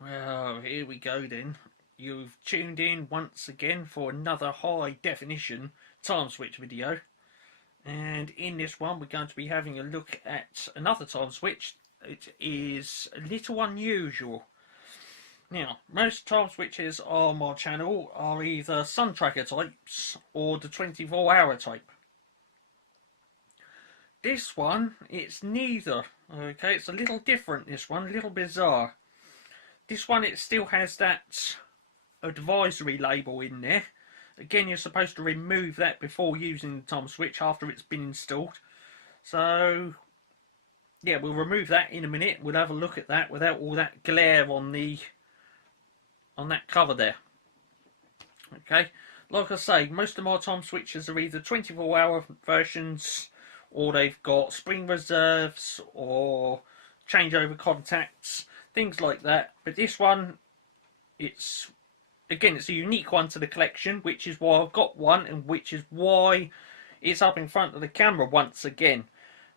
Well, here we go then. You've tuned in once again for another high definition time switch video. And in this one, we're going to be having a look at another time switch. It is a little unusual. Now, most time switches on my channel are either sun tracker types or the 24-hour type. This one, it's neither. Okay, it's a little different, this one, a little bizarre. This one, it still has that advisory label in there. Again, you're supposed to remove that before using the time switch after it's been installed. So, yeah, we'll remove that in a minute. We'll have a look at that without all that glare on that cover there. Okay, like I say, most of my time switches are either 24-hour versions, or they've got spring reserves or changeover contacts, things like that. But this one, it's a unique one to the collection, which is why I've got one, and which is why it's up in front of the camera once again.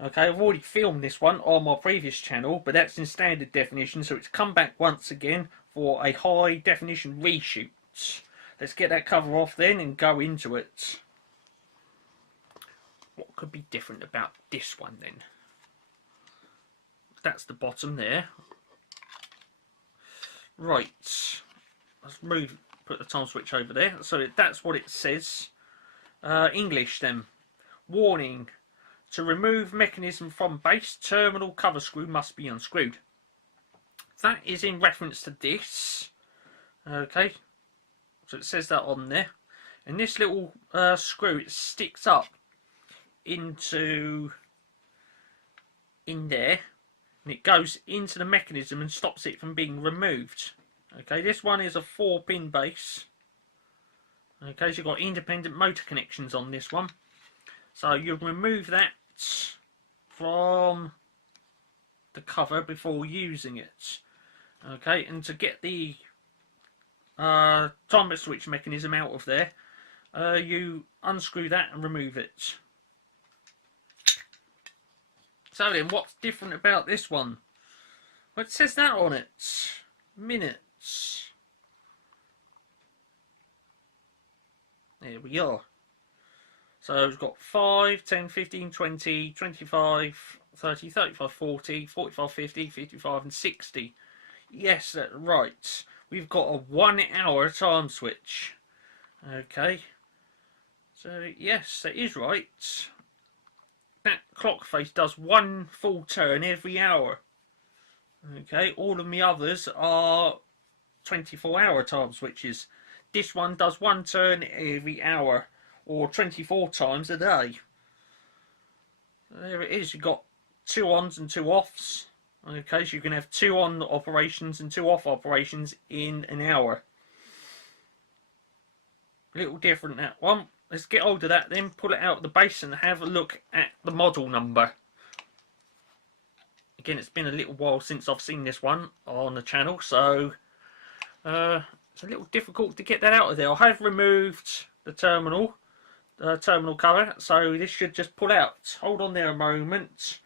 Okay, I've already filmed this one on my previous channel, but that's in standard definition, so it's come back once again for a high definition reshoot. Let's get that cover off then and go into it. What could be different about this one then? That's the bottom there. Right, let's put the time switch over there. So that's what it says. English then. Warning. To remove mechanism from base, terminal cover screw must be unscrewed. That is in reference to this. Okay. So it says that on there. And this little screw, it sticks up in there, and it goes into the mechanism and stops it from being removed. Okay, this one is a 4-pin base. Okay, so you've got independent motor connections on this one. So you remove that from the cover before using it. Okay, and to get the timer switch mechanism out of there, you unscrew that and remove it. So then, what's different about this one? Well, it says that on it. Minutes. There we are. So we've got 5, 10, 15, 20, 25, 30, 35, 40, 45, 50, 55 and 60. Yes, that's right. We've got a 1 hour time switch. Okay. So yes, that is right. That clock face does 1 full turn every hour. Okay, all of the others are 24-hour time switches. This one does 1 turn every hour, or 24 times a day. So there it is. You've got 2 ons and 2 offs. Okay, so you can have 2 on operations and 2 off operations in an hour. A little different, that one. Let's get hold of that then, pull it out of the base and have a look at the model number. Again, it's been a little while since I've seen this one on the channel, so it's a little difficult to get that out of there. I have removed the terminal cover, so this should just pull out. Hold on there a moment.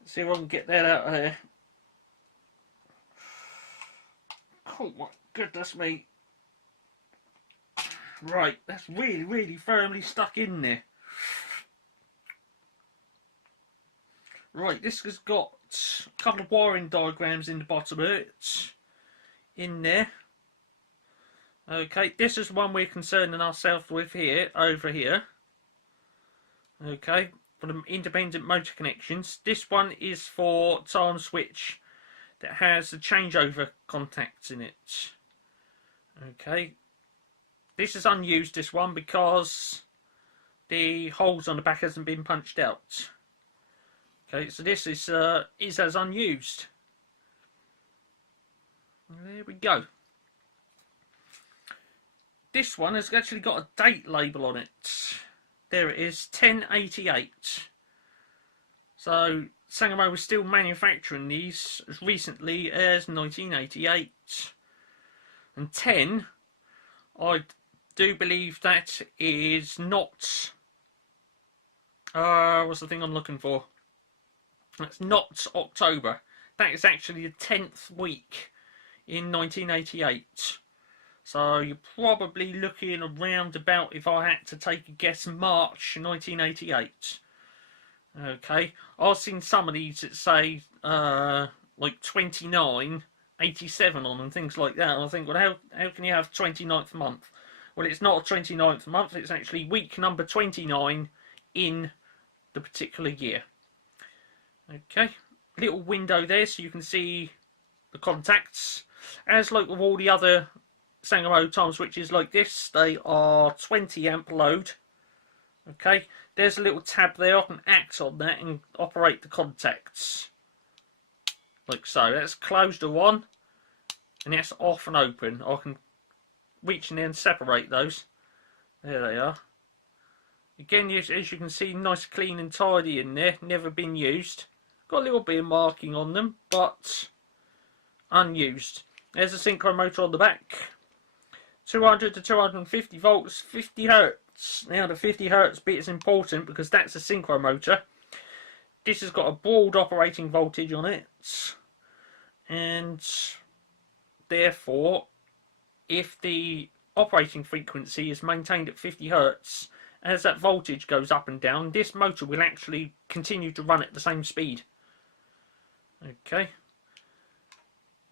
Let's see if I can get that out of there. Oh my goodness me. Right, that's really firmly stuck in there. Right, this has got a couple of wiring diagrams in the bottom of it. In there. Okay, this is one we're concerning ourselves with here, over here. Okay, for the independent motor connections. This one is for time switch that has the changeover contacts in it. Okay. This is unused, this one, because the holes on the back hasn't been punched out. Okay, so this is as unused. There we go. This one has actually got a date label on it. There it is, 1088. So Sangamo was still manufacturing these as recently as 1988. And 10, I do believe that is not what's the thing I'm looking for? That's not October. That is actually the 10th week in 1988. So you're probably looking around about, if I had to take a guess, March 1988. Okay, I've seen some of these that say like 2987 on them, things like that. And I think, well, how can you have 29th month? Well, it's not a 29th month, it's actually week number 29 in the particular year. Okay, little window there so you can see the contacts. As like with all the other Sangamo time switches like this, they are 20 amp load. Okay, there's a little tab there. I can act on that and operate the contacts like so. That's closed or on, and that's off and open. I can reach in there and separate those. There they are. Again, as you can see, nice, clean and tidy in there. Never been used. Got a little bit of marking on them, but unused. There's a synchro motor on the back. 200 to 250 volts, 50 hertz. Now the 50 hertz bit is important because that's a synchro motor. This has got a broad operating voltage on it, and therefore, if the operating frequency is maintained at 50 hertz, as that voltage goes up and down, this motor will actually continue to run at the same speed. Okay.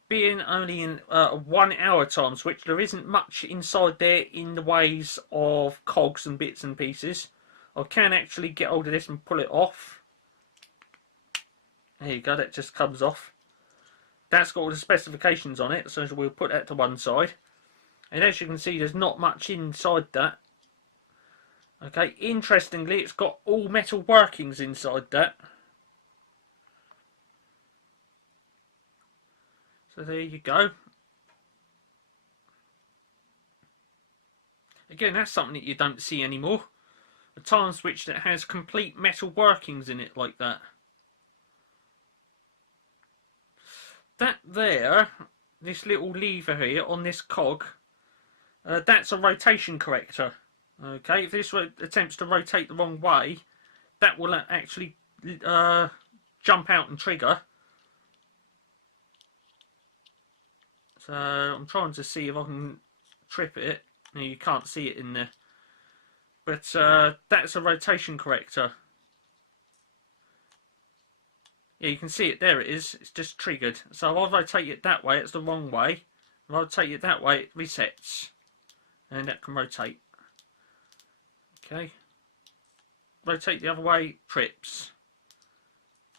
Being only in a 1 hour time switch, there isn't much inside there in the ways of cogs and bits and pieces. I can actually get hold of this and pull it off. There you go, that just comes off. That's got all the specifications on it, so we'll put that to one side. And as you can see, there's not much inside that. Okay, interestingly, it's got all metal workings inside that. So there you go. Again, that's something that you don't see anymore. A time switch that has complete metal workings in it like that. That there, this little lever here on this cog, that's a rotation corrector. Okay, if this attempts to rotate the wrong way, that will actually jump out and trigger. So I'm trying to see if I can trip it. No, you can't see it in there. But that's a rotation corrector. Yeah, you can see it. There it is. It's just triggered. So if I rotate it that way, it's the wrong way. If I rotate it that way, it resets. And that can rotate. Okay. Rotate the other way, trips.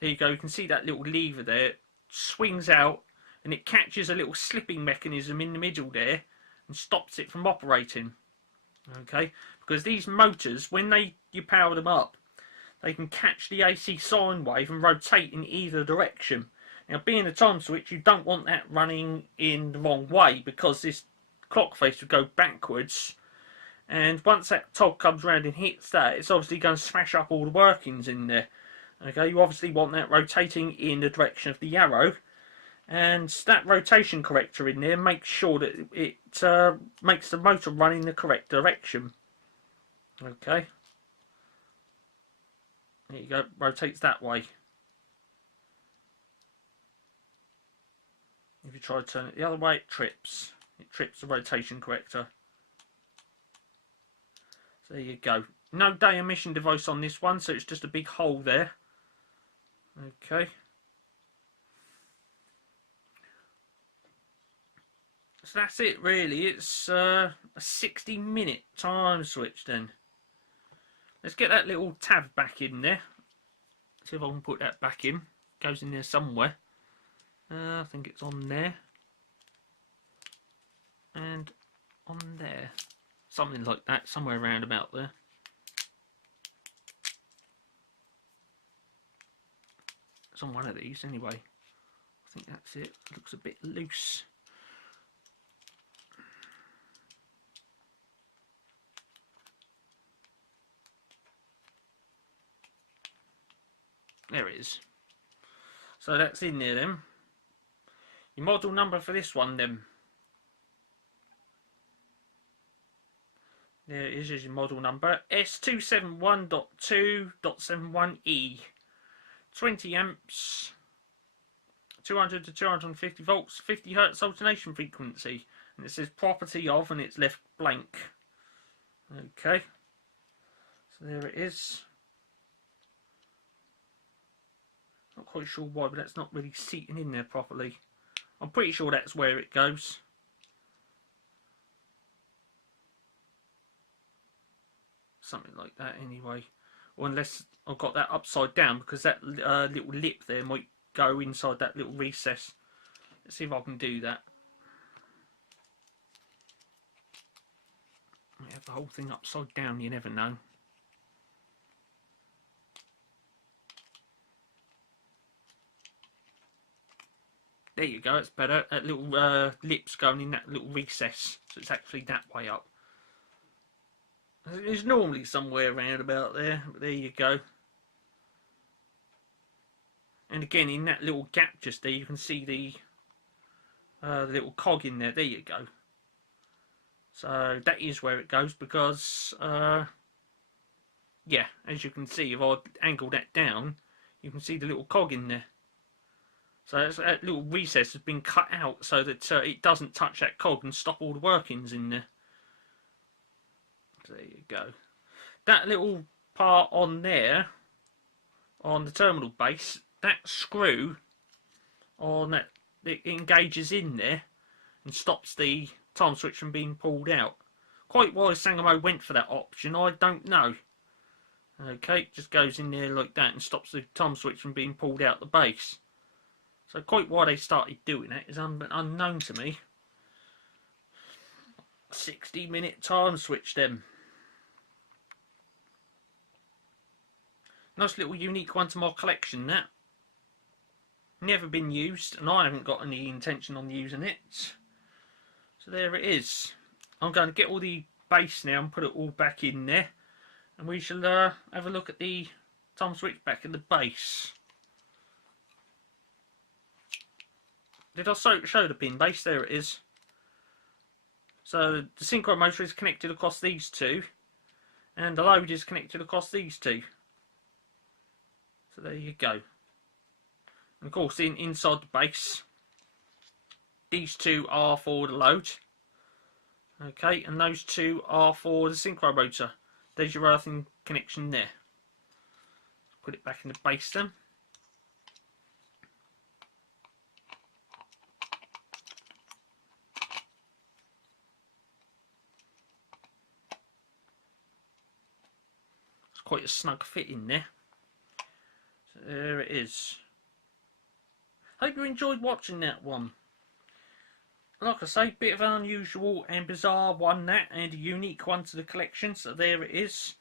There you go. You can see that little lever there. It swings out and it catches a little slipping mechanism in the middle there and stops it from operating. Okay. Because these motors, when you power them up, they can catch the AC sine wave and rotate in either direction. Now, being a time switch, you don't want that running in the wrong way because this clock face would go backwards. And once that tog comes around and hits that, it's obviously going to smash up all the workings in there. Okay, you obviously want that rotating in the direction of the arrow. And that rotation corrector in there makes sure that it makes the motor run in the correct direction. Okay. There you go, rotates that way. If you try to turn it the other way, it trips. It trips the rotation corrector. So there you go. No day emission device on this one, so it's just a big hole there. Okay. So that's it really. It's a 60-minute time switch then. Let's get that little tab back in there. See if I can put that back in. Goes in there somewhere. I think it's on there. And on there. Something like that. Somewhere around about there. It's on one of these anyway. I think that's it. It looks a bit loose. There it is. So that's in there then. Your model number for this one then. There it is, your model number. S271.2.71E. 20 amps. 200 to 250 volts, 50 hertz alternation frequency, and it says property of, and it's left blank. Okay, so there it is. Not quite sure why, but that's not really seating in there properly. I'm pretty sure that's where it goes. Something like that anyway. Or unless I've got that upside down, because that little lip there might go inside that little recess. Let's see if I can do that. I have the whole thing upside down, you never know. There you go, it's better. That little lip's going in that little recess, so it's actually that way up. It's normally somewhere around about there, but there you go. And again, in that little gap just there, you can see the little cog in there. There you go. So that is where it goes, because yeah, as you can see, if I angle that down, you can see the little cog in there. So that little recess has been cut out so that it doesn't touch that cog and stop all the workings in there. So there you go. That little part on there, on the terminal base, that screw on that, it engages in there and stops the time switch from being pulled out. Quite why Sangamo went for that option, I don't know. Okay, it just goes in there like that and stops the time switch from being pulled out the base. So quite why they started doing that is unknown to me. 60-minute time switch then. Nice little unique one to my collection, that. Never been used, and I haven't got any intention on using it. So there it is. I'm going to get all the base now and put it all back in there. And we shall have a look at the time switch back in the base. Did I show the pin base? There it is. So the synchro motor is connected across these two, and the load is connected across these two. So there you go. And of course, inside the base, these two are for the load. Okay, and those two are for the synchro motor. There's your earthing connection there. Put it back in the base then. It's quite a snug fit in there. So there it is. Hope you enjoyed watching that one. Like I say, bit of an unusual and bizarre one, that, and a unique one to the collection, so there it is.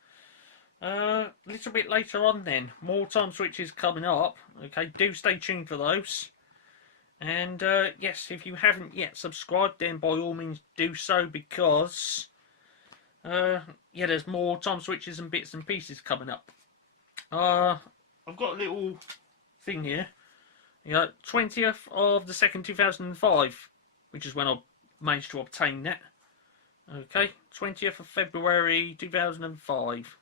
A little bit later on then, more time switches coming up. Okay, do stay tuned for those. And yes, if you haven't yet subscribed, then by all means do so, because yeah, there's more time switches and bits and pieces coming up. I've got a little thing here. 20th of the 2nd, 2005, which is when I managed to obtain that. Okay, 20th of February 2005.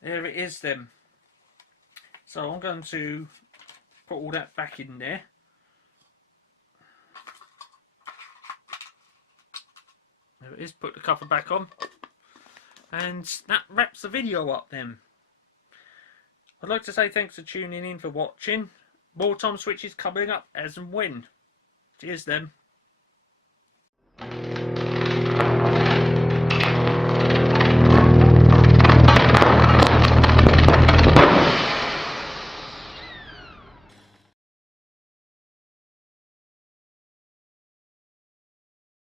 There it is then. So I'm going to put all that back in there. There it is, put the cover back on. And that wraps the video up then. I'd like to say thanks for tuning in, for watching. More time switches coming up as and when. Cheers then.